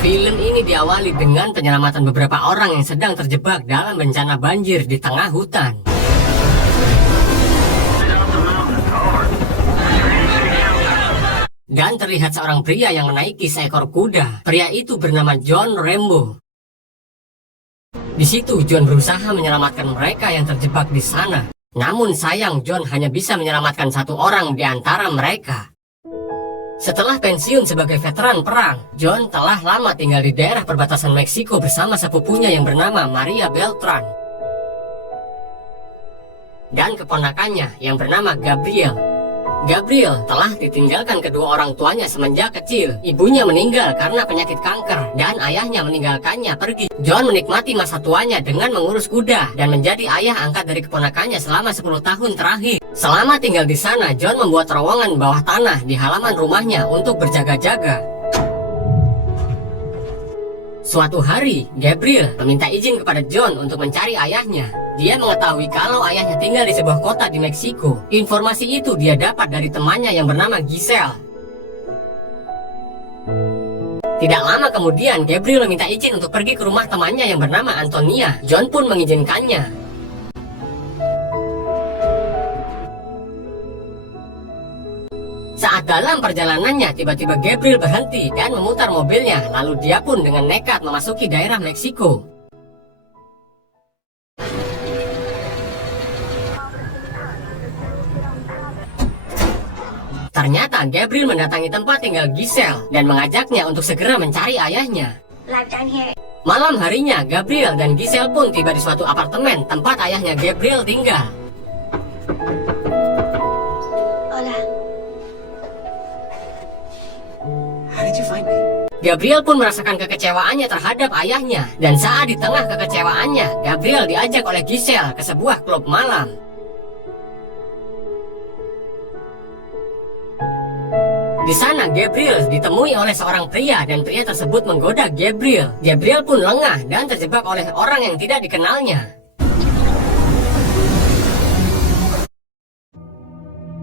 Film ini diawali dengan penyelamatan beberapa orang yang sedang terjebak dalam bencana banjir di tengah hutan. Dan terlihat seorang pria yang menaiki seekor kuda. Pria itu bernama John Rambo. Di situ John berusaha menyelamatkan mereka yang terjebak di sana. Namun sayang, John hanya bisa menyelamatkan satu orang di antara mereka. Setelah pensiun sebagai veteran perang, John telah lama tinggal di daerah perbatasan Meksiko bersama sepupunya yang bernama Maria Beltran dan keponakannya yang bernama Gabriel. Gabriel telah ditinggalkan kedua orang tuanya semenjak kecil. Ibunya meninggal karena penyakit kanker dan ayahnya meninggalkannya pergi. John menikmati masa tuanya dengan mengurus kuda dan menjadi ayah angkat dari keponakannya selama 10 tahun terakhir. Selama tinggal di sana, John membuat terowongan bawah tanah di halaman rumahnya untuk berjaga-jaga. Suatu hari, Gabriel meminta izin kepada John untuk mencari ayahnya. Dia mengetahui kalau ayahnya tinggal di sebuah kota di Meksiko. Informasi itu dia dapat dari temannya yang bernama Giselle. Tidak lama kemudian, Gabriel meminta izin untuk pergi ke rumah temannya yang bernama Antonia. John pun mengizinkannya. Saat dalam perjalanannya, tiba-tiba Gabriel berhenti dan memutar mobilnya. Lalu dia pun dengan nekat memasuki daerah Meksiko. Ternyata Gabriel mendatangi tempat tinggal Giselle dan mengajaknya untuk segera mencari ayahnya. Malam harinya, Gabriel dan Giselle pun tiba di suatu apartemen tempat ayahnya Gabriel tinggal. Gabriel pun merasakan kekecewaannya terhadap ayahnya, dan saat di tengah kekecewaannya, Gabriel diajak oleh Giselle ke sebuah klub malam. Di sana Gabriel ditemui oleh seorang pria dan pria tersebut menggoda Gabriel. Gabriel pun lengah dan terjebak oleh orang yang tidak dikenalnya.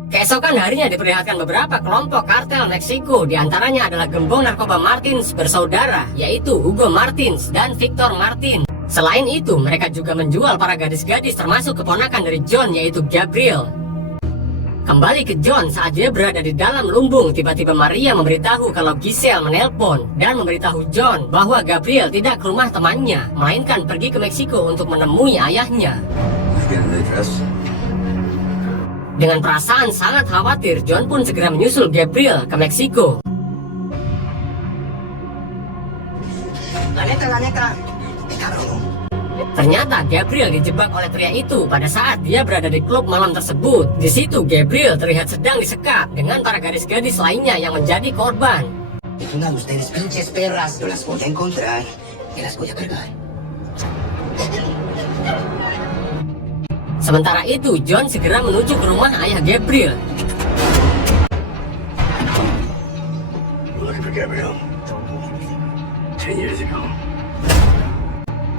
Keesokan harinya diperlihatkan beberapa kelompok kartel Meksiko, diantaranya adalah gembong narkoba Martins bersaudara, yaitu Hugo Martins dan Victor Martin. Selain itu, mereka juga menjual para gadis-gadis termasuk keponakan dari John, yaitu Gabriel. Kembali ke John, saat dia berada di dalam lumbung, tiba-tiba Maria memberitahu kalau Giselle menelpon dan memberitahu John bahwa Gabriel tidak ke rumah temannya, melainkan pergi ke Meksiko untuk menemui ayahnya. Dengan perasaan sangat khawatir, John pun segera menyusul Gabriel ke Meksiko. Ternyata Gabriel dijebak oleh pria itu pada saat dia berada di klub malam tersebut. Di situ Gabriel terlihat sedang disekap dengan para gadis-gadis lainnya yang menjadi korban. Sementara itu, John segera menuju ke rumah ayah Gabriel.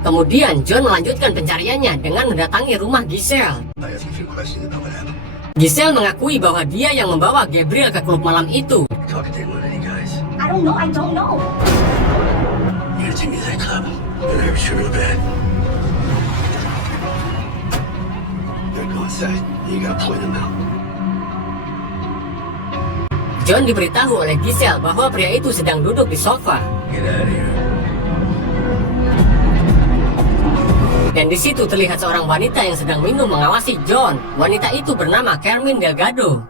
Kemudian John melanjutkan pencariannya dengan mendatangi rumah Giselle. Giselle mengakui bahwa dia yang membawa Gabriel ke klub malam itu. John diberitahu oleh Giselle bahwa pria itu sedang duduk di sofa. Dan di situ terlihat seorang wanita yang sedang minum mengawasi John. Wanita itu bernama Carmen Delgado.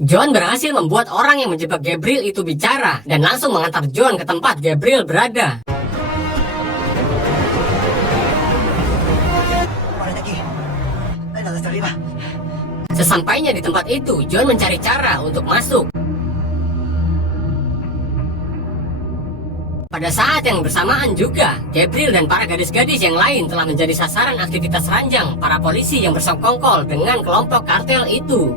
John berhasil membuat orang yang menjebak Gabriel itu bicara dan langsung mengantar John ke tempat Gabriel berada. Sesampainya di tempat itu, John mencari cara untuk masuk. Pada saat yang bersamaan juga, Gabriel dan para gadis-gadis yang lain telah menjadi sasaran aktivitas ranjang para polisi yang bersekongkol dengan kelompok kartel itu.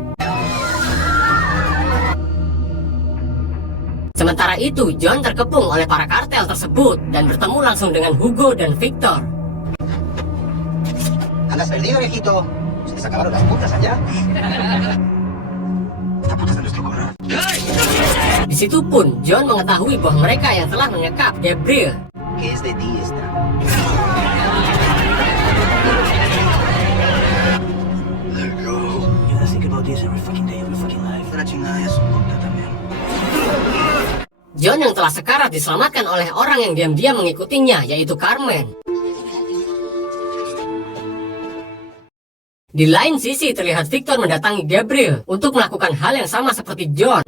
Sementara itu, John terkepung oleh para kartel tersebut dan bertemu langsung dengan Hugo dan Victor. Andas perdido, viejito. se acabaron las putas allá. Esta puta es de nuestro corral. Di situ pun John mengetahui bahwa mereka yang telah menyekap Gabriel. ¿Qué es de ti esta? Let go. You gotta think about this every fucking day of your fucking life. La chingada ya su puta también. John yang telah sekarat diselamatkan oleh orang yang diam-diam mengikutinya, yaitu Carmen. Di lain sisi terlihat Victor mendatangi Gabriel untuk melakukan hal yang sama seperti John.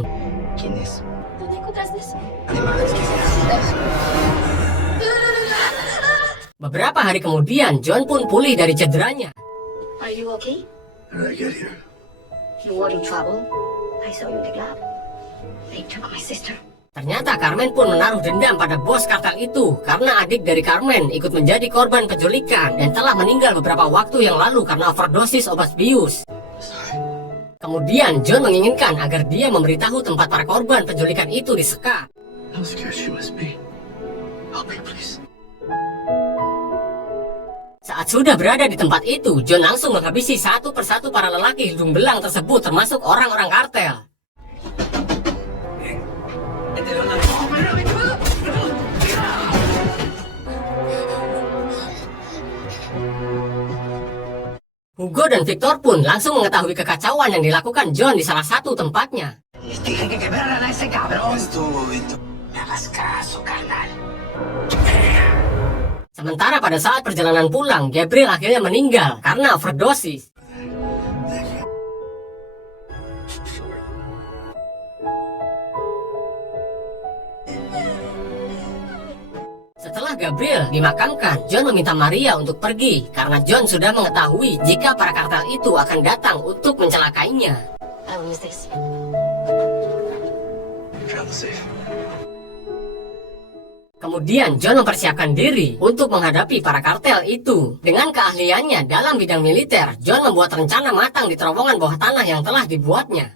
¿Quién es? ¿Dónde encontraste eso? Animales, ¿qué es? Beberapa hari kemudian, John pun pulih dari cederanya. Are you okay? How did I get here? You were in trouble. I saw you in the club. They took my sister. Ternyata Carmen pun menaruh dendam pada bos kartel itu karena adik dari Carmen ikut menjadi korban penculikan dan telah meninggal beberapa waktu yang lalu karena overdosis obat bius. Kemudian John menginginkan agar dia memberitahu tempat para korban penculikan itu disekap. How scared she must be. Help me, please. Saat sudah berada di tempat itu, John langsung menghabisi satu persatu para lelaki hidung belang tersebut termasuk orang-orang kartel. Hugo dan Victor pun langsung mengetahui kekacauan yang dilakukan John di salah satu tempatnya. Les dije que quebraran a ese cabrón. Estuvo, Vito. Me hagas caso, carnal. Sementara pada saat perjalanan pulang, Gabriel akhirnya meninggal karena overdosis. Setelah Gabriel dimakamkan, John meminta Maria untuk pergi karena John sudah mengetahui jika para kartel itu akan datang untuk mencelakainya. I will miss this. Travel safe. Kemudian John mempersiapkan diri untuk menghadapi para kartel itu. Dengan keahliannya dalam bidang militer, John membuat rencana matang di terowongan bawah tanah yang telah dibuatnya.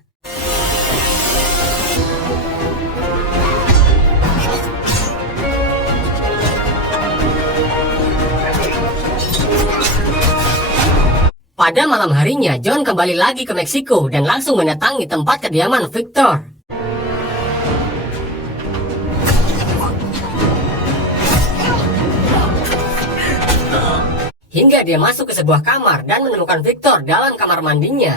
Pada malam harinya, John kembali lagi ke Meksiko dan langsung mendatangi tempat kediaman Victor. Hingga dia masuk ke sebuah kamar dan menemukan Victor dalam kamar mandinya.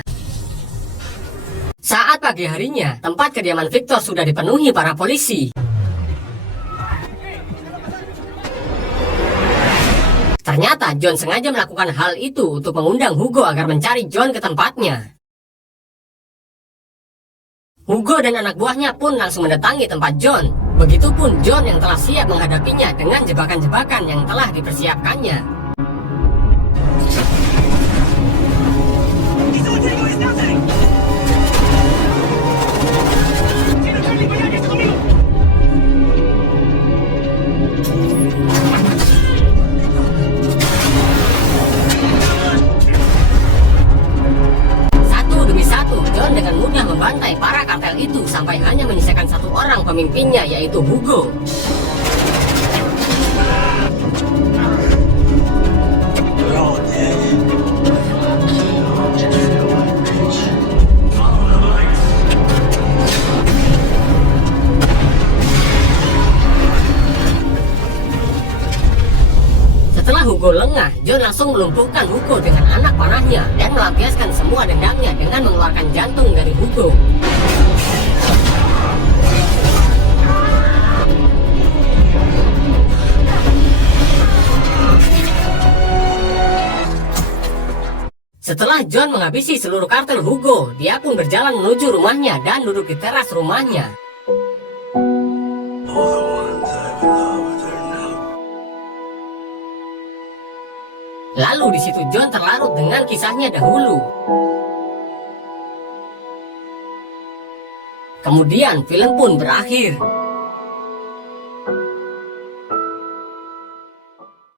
Saat pagi harinya, tempat kediaman Victor sudah dipenuhi para polisi. Ternyata John sengaja melakukan hal itu untuk mengundang Hugo agar mencari John ke tempatnya. Hugo dan anak buahnya pun langsung mendatangi tempat John. Begitupun John yang telah siap menghadapinya dengan jebakan-jebakan yang telah dipersiapkannya. John dengan mudah membantai para kartel itu sampai hanya menyisakan satu orang pemimpinnya, yaitu Hugo. Setelah Hugo lengah, John langsung melumpuhkan Hugo dengan anak panahnya dan melampiaskan semua dendamnya dengan mengeluarkan jantung dari Hugo. Setelah John menghabisi seluruh kartel Hugo, dia pun berjalan menuju rumahnya dan duduk di teras rumahnya. Lalu di situ John terlarut dengan kisahnya dahulu. Kemudian film pun berakhir.